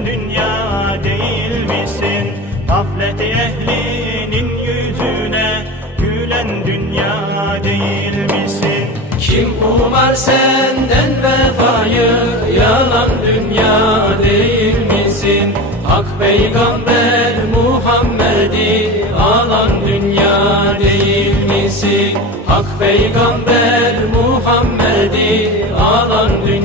sen dünya değil misin? Gaflet ehlinin yüzüne gülen dünya değil misin? Kim umar senden vefayı yalan dünya değil misin? Hak peygamber Muhammed'i alan dünya değil misin? Hak peygamber Muhammed'i alan dünya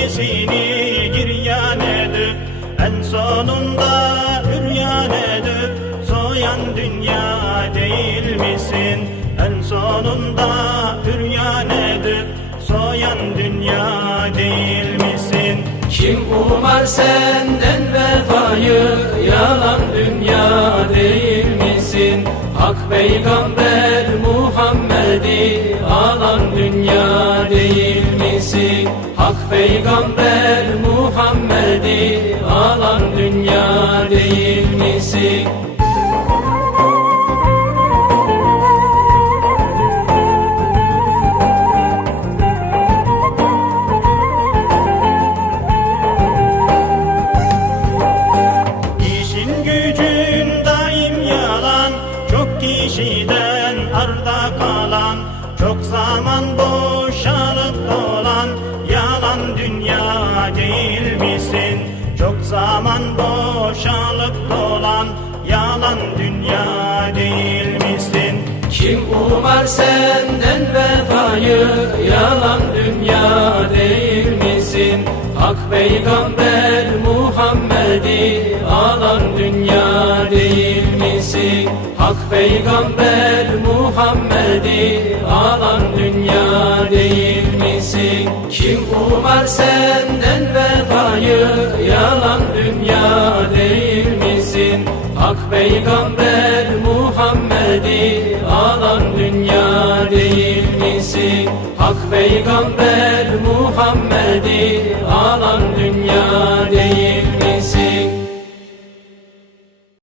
kimisini giryan edip, en sonunda üryan edip, soyan dünya değil misin? En sonunda üryan edip, soyan dünya değil misin? Kim umar senden vefayı Yalan dünya değil? Hak peygamber Muhammed'i Alan dünya değil misin? Hak peygamber Muhammed'i Alan dünya değil misin? Kişiden arda kalan Çok zaman boşalıp dolan Yalan dünya değil misin? Çok zaman boşalıp dolan Yalan dünya değil misin? Kim umar senden vefayı Yalan dünya değil misin? Hak peygamber peygamber Muhammed'i Alan dünya değil misin? Kim umar senden vefayı Yalan dünya değil misin? Hak peygamber Muhammed'i alan dünya değil misin? Hak peygamber Muhammed'i alan dünya değil